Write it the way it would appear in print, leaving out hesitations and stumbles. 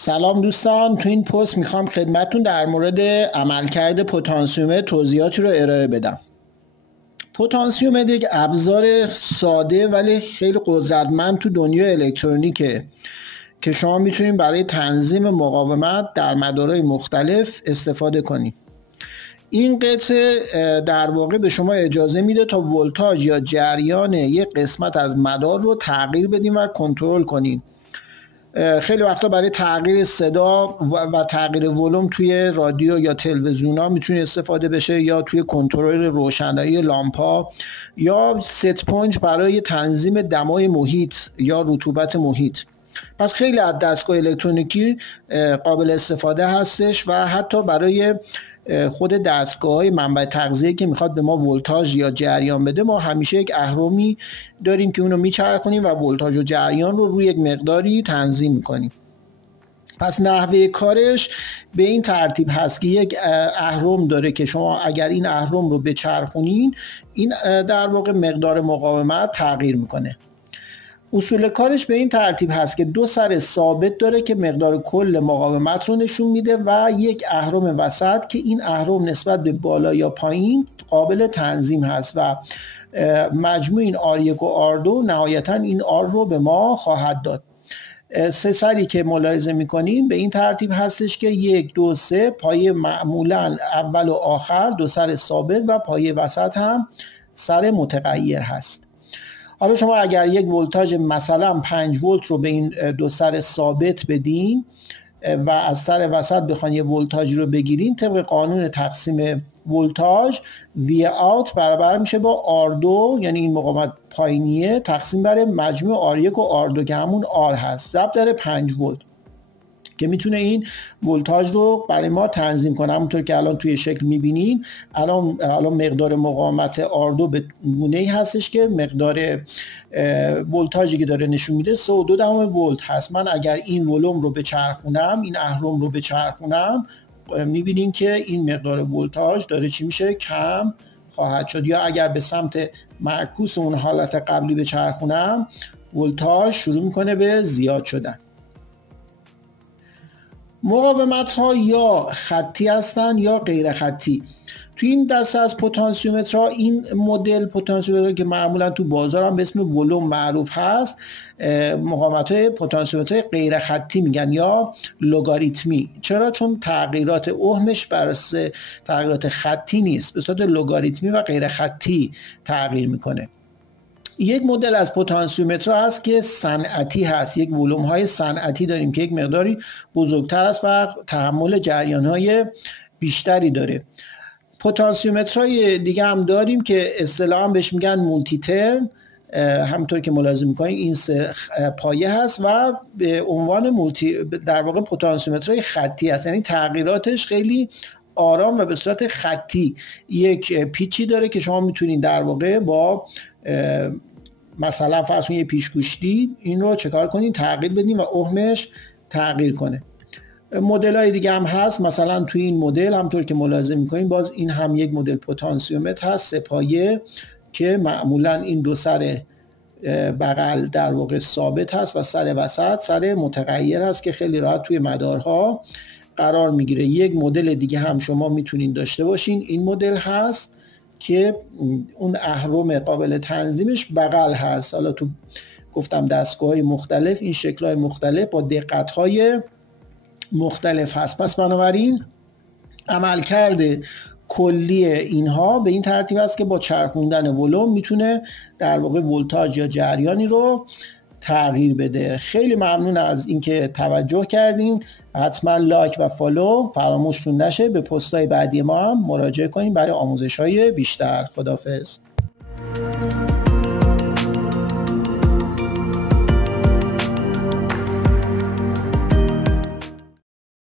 سلام دوستان، تو این پست میخوام خدمتتون در مورد عملکرد پتانسیومتر توضیحاتی رو ارائه بدم. پتانسیومتر یک ابزار ساده ولی خیلی قدرتمند تو دنیای الکترونیکه که شما میتونید برای تنظیم مقاومت در مدارهای مختلف استفاده کنید. این قطعه در واقع به شما اجازه میده تا ولتاژ یا جریان یک قسمت از مدار رو تغییر بدین و کنترل کنین. خیلی وقتا برای تغییر صدا و تغییر ولوم توی رادیو یا تلویزیون ها میتونه استفاده بشه، یا توی کنترل روشنایی لامپا، یا ست پوینت برای تنظیم دمای محیط یا رطوبت محیط. پس خیلی از دستگاه الکترونیکی قابل استفاده هستش و حتی برای خود دستگاه‌های منبع تغذیه که میخواد به ما ولتاژ یا جریان بده، ما همیشه یک اهرمی داریم که اونو میچرخونیم و ولتاژ و جریان رو روی یک مقداری تنظیم میکنیم. پس نحوه کارش به این ترتیب هست که یک اهرم داره که شما اگر این اهرم رو بچرخونین، این در واقع مقدار مقاومت تغییر میکنه. اصول کارش به این ترتیب هست که دو سر ثابت داره که مقدار کل مقاومت رو نشون میده و یک اهرم وسط که این اهرم نسبت به بالا یا پایین قابل تنظیم هست و مجموع این R1 و R2 نهایتا این R رو به ما خواهد داد. سه سری که ملاحظه میکنین به این ترتیب هستش که 1 2 3 پایه معمولا اول و آخر دو سر ثابت و پایه وسط هم سر متغیر هست. حالا شما اگر یک ولتاژ مثلا 5 ولت رو به این دو سر ثابت بدین و از سر وسط بخواین یه ولتاژی رو بگیرین، طبق قانون تقسیم ولتاژ وی اوت برابر میشه با R2، یعنی این مقاومت پایینیه، تقسیم بر مجموع R1 و R2 که همون R هست، ضرب در 5 ولت که میتونه این ولتاژ رو برای ما تنظیم کنه. همونطور که الان توی شکل میبینین، الان مقدار مقاومت R2 به گونه‌ای هستش که مقدار ولتاژی که داره نشون میده 3.2 ولت هست. من اگر این ولوم رو بچرخونم، این اهرم رو بچرخونم، میبینین که این مقدار ولتاژ داره چی میشه؟ کم خواهد شد. یا اگر به سمت معکوس اون حالت قبلی بچرخونم، ولتاژ شروع میکنه به زیاد شدن. مقاومت ها یا خطی هستن یا غیر خطی. تو این دسته از پتانسیومترها، این مدل پتانسیومتر که معمولا تو بازار هم به اسم ولوم معروف هست، مقاومت های پتانسیومتر غیر خطی میگن یا لوگاریتمی. چرا؟ چون تغییرات اوهمش بر اساس تغییرات خطی نیست، به صورت لوگاریتمی و غیر خطی تغییر میکنه. یک مدل از پتانسیومتر هست که صنعتی هست. یک ولوم های صنعتی داریم که یک مقداری بزرگتر است و تحمل جریان های بیشتری داره. پتانسیومترهای دیگه هم داریم که اصطلاحاً بهش میگن مولتی ترم، همونطور که ملاحظه میکنید این سه پایه هست و به عنوان در واقع پتانسیومترهای خطی هست، یعنی تغییراتش خیلی آرام و به صورت خطی. یک پیچی داره که شما میتونید در واقع با مثلا فرض کنید یه پیشگوشتی این رو چکار کنین، تغییر بدین و اوهمش تغییر کنه. مدل های دیگه هم هست. مثلا توی این مدل همطور که ملاحظه میکنین، باز این هم یک مدل پتانسیومتر هست، سه پایه، که معمولا این دو سر بغل در واقع ثابت هست و سر وسط سر متغیر هست که خیلی راحت توی مدارها قرار میگیره. یک مدل دیگه هم شما میتونین داشته باشین. این مدل هست که اون اهرم قابل تنظیمش بغل هست. حالا تو گفتم دستگاه‌های مختلف این شکل‌های مختلف با دقت‌های مختلف هست. پس بنابراین عملکرد کلی اینها به این ترتیب است که با چرخوندن ولوم میتونه در واقع ولتاژ یا جریانی رو تغییر بده. خیلی ممنون از اینکه توجه کردین. حتما لایک و فالو فراموشتون نشه. به پست‌های بعدی ما هم مراجعه کنین برای آموزش‌های بیشتر. خداحافظ.